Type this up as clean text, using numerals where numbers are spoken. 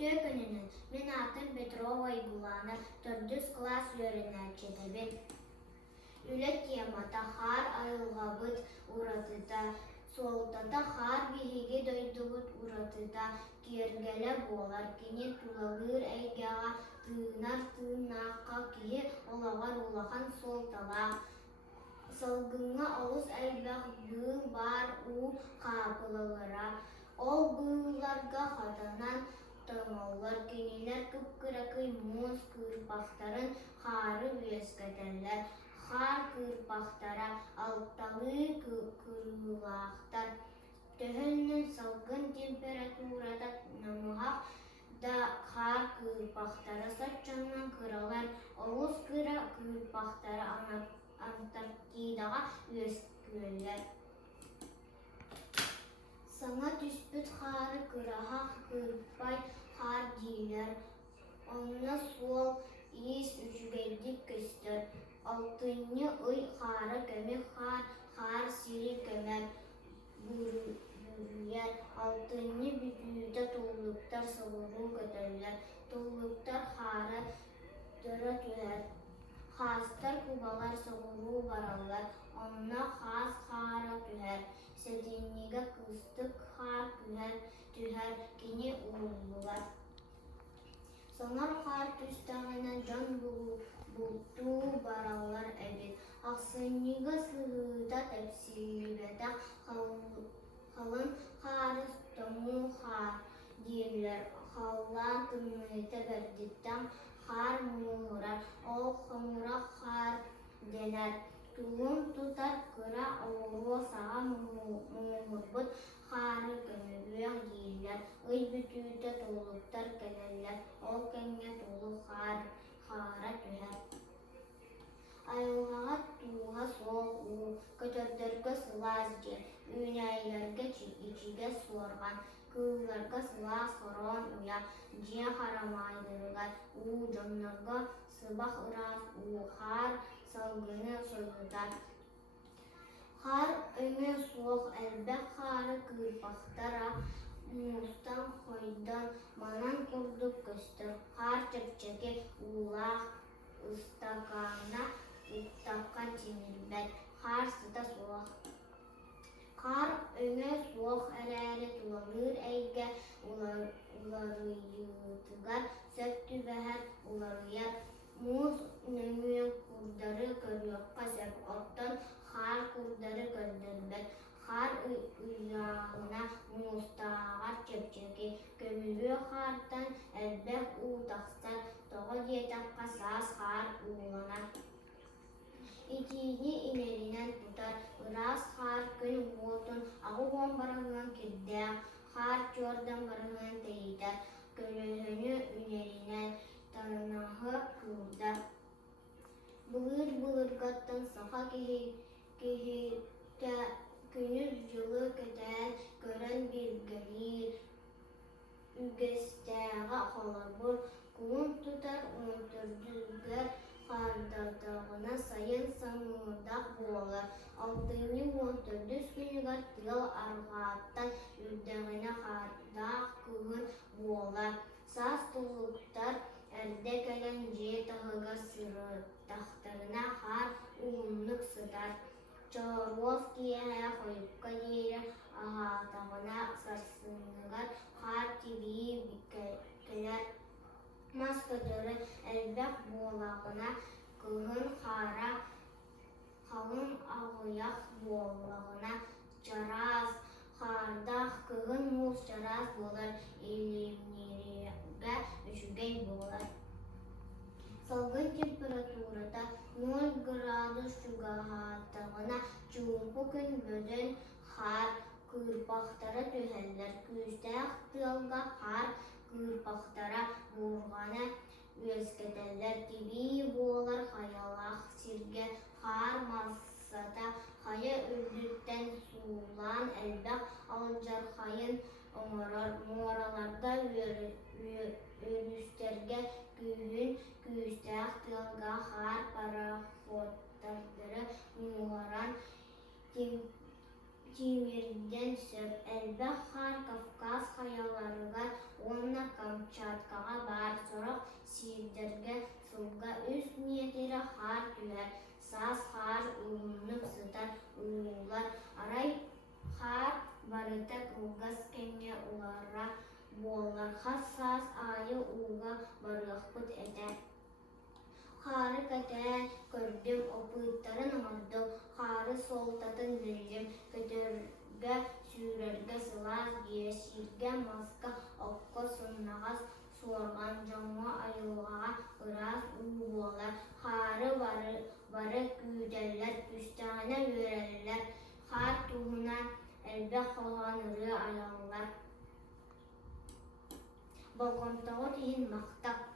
Үтө күнүнүн мен атын Петрова Игулана 4 класс үйренәчетебин. Үле темата хар айылгабыт уратыта, солтата хар биһиги дойдубут уратыта киергеле болар. Кини тулагыр әйгеға тыынар тыыннааққа киһи олагар улахан солталаах. Салгыңа олус әлбәқ быыл бар у қапылылыра. Ол быылларга хатанан тоңоллар, кинилер кыпкыракый муз кыырпақтарын хары үескетеллер. Хар кыырпақтара алтталы кырылаахтар. Төһөннүн салгын температурада намыһақ да хар кыырпақтары саччанан кыралар. Олус кыра кыырпақтары Антарктидаға үескүөллер. Саңа түспүт хары кыраһах кыырпай хар диилер. Онна суол иис үчүгэйдик көстөр. Алтынны ый хары көмү хар сири көмөр бүрүер. Алтынны бүтүүтэ туллуктар соҕуруу көтөллөр. Туллуктар хары дөрө түһэр. Хастар кубалар соҕуруу бараллар. Онна хас хара түһэр. Сетинниге кыстык хар түһэр кини ууллулар. Соңор хар түстәгенен жон бултуу бараллар эбит. Аксынниге сыыта тепсилибете халын хары томуу хар дииллер. Халлаан тымныйта бердиттен хар муурар. Ол хомура хар денер. Туун тутар кыра ооруо саға муумурбут хары көмүбүөҥ дииллер. Ый бүтүүтэ туллуктар келеллер. Ол кеңҥэ тулу хара түһэр. Айылгаға тууға суол уу, көтөрдөргө сылаас диэн, үүнäйлерге ичиге суорган, кыылларга сылаас сороон уя, дьиэ харамайдырыгар, уу дьоннорго сыбах ыраас уу, хар салгыны сойутар. Хар өҥө суох элбэх хары кыырпахтара муустан хойдон манан курдук көстөр. Хар чэпчэки уулаах ыстакаана ыттакка тимирбэт. Хар сыта суох. Хар өҥө суох эрээри тулагыр эйге уларыйыытыгар сөп түбэһэр уларыйар. Муус нөҥүөн курдары көрүөххэ сөп. Оттон хар курдары көрдөрбөт. Хар ыйааҕына муустааҕар чэпчэки. Көмүбүө хартан элбэх уу тахсар. Тоҕо диэтэххэ саас хар ууланар. Итиини инэринэн тутар. Ыраас хар күн уотун аҕугуон барыһыан кирдээх. Хар чуордан барыһыан тэйитэр. Көрөһөнү үнэринэн танаһы кыылдар. Былыр-былыргаттан саха киһитэ күнүс жылы көтөөн көрөн билгелиир. Үгэстээҕэ холорбур куун тутар уонтөрдүгэр хардатаҕына сайын саңыырдах буолар. Алтыынньы уонтөрдүс күнүгэр тыал арҕааттан үрдэҕинэ хардаах кыыһын буолар. Саас туллуктар эрдэ кэлэн дьиэ таһыгар сырыттахтарына хар ууннук сытар. Чоруов киэһэ хойукка диэри аһаатаҕына сарсыыныгар хар тибии келэр. Мас көтөрө элбэх буолагына кыыһын хара халын аҕыйах буолагына чараас. Хардах кыыһын муус чараас буолар. Илимнирге үчүгэй буолар. Салгын температурата 0 градус чугаһаатаҕына чуумпу күн бөдөн хар кыырпахтара түһэллэр. Күүстээх тыалга хар кыырпахтара буурҕана үескетеллэр. Тибии буолар хайалаах сиргэ хар массата хайа үрдүттэн суулаан элбэх алдьар хайын оҥорор. Муораларда өрүстерге күүһүн күүстээх тыалга хар пароходтардары мууран Тимирден сөп, әлбәқ қар Кавказ қаяларыға, онна Камчаткаға бар сұрық сирдерге сылға үс ниетері қар түлер, саз қар ұлынып сытар ұлылар, арай қар барыта кылгас кәне уларра болар, қас саз айы уға барықпыт әтә. Қары кәтә көрдім опыттарын аңырдым, қары солтатын білдім, көтерге сүйрерге сылас, есірге маска, оққа сұннағас, суарған жаңа айылғаға ырас ұл болар. Қары бары күйдәлер, үстәғіне өрәлілер, қар туғына әлбәқ қалған ұры аялылар. Балғантағы тейін мақтақ.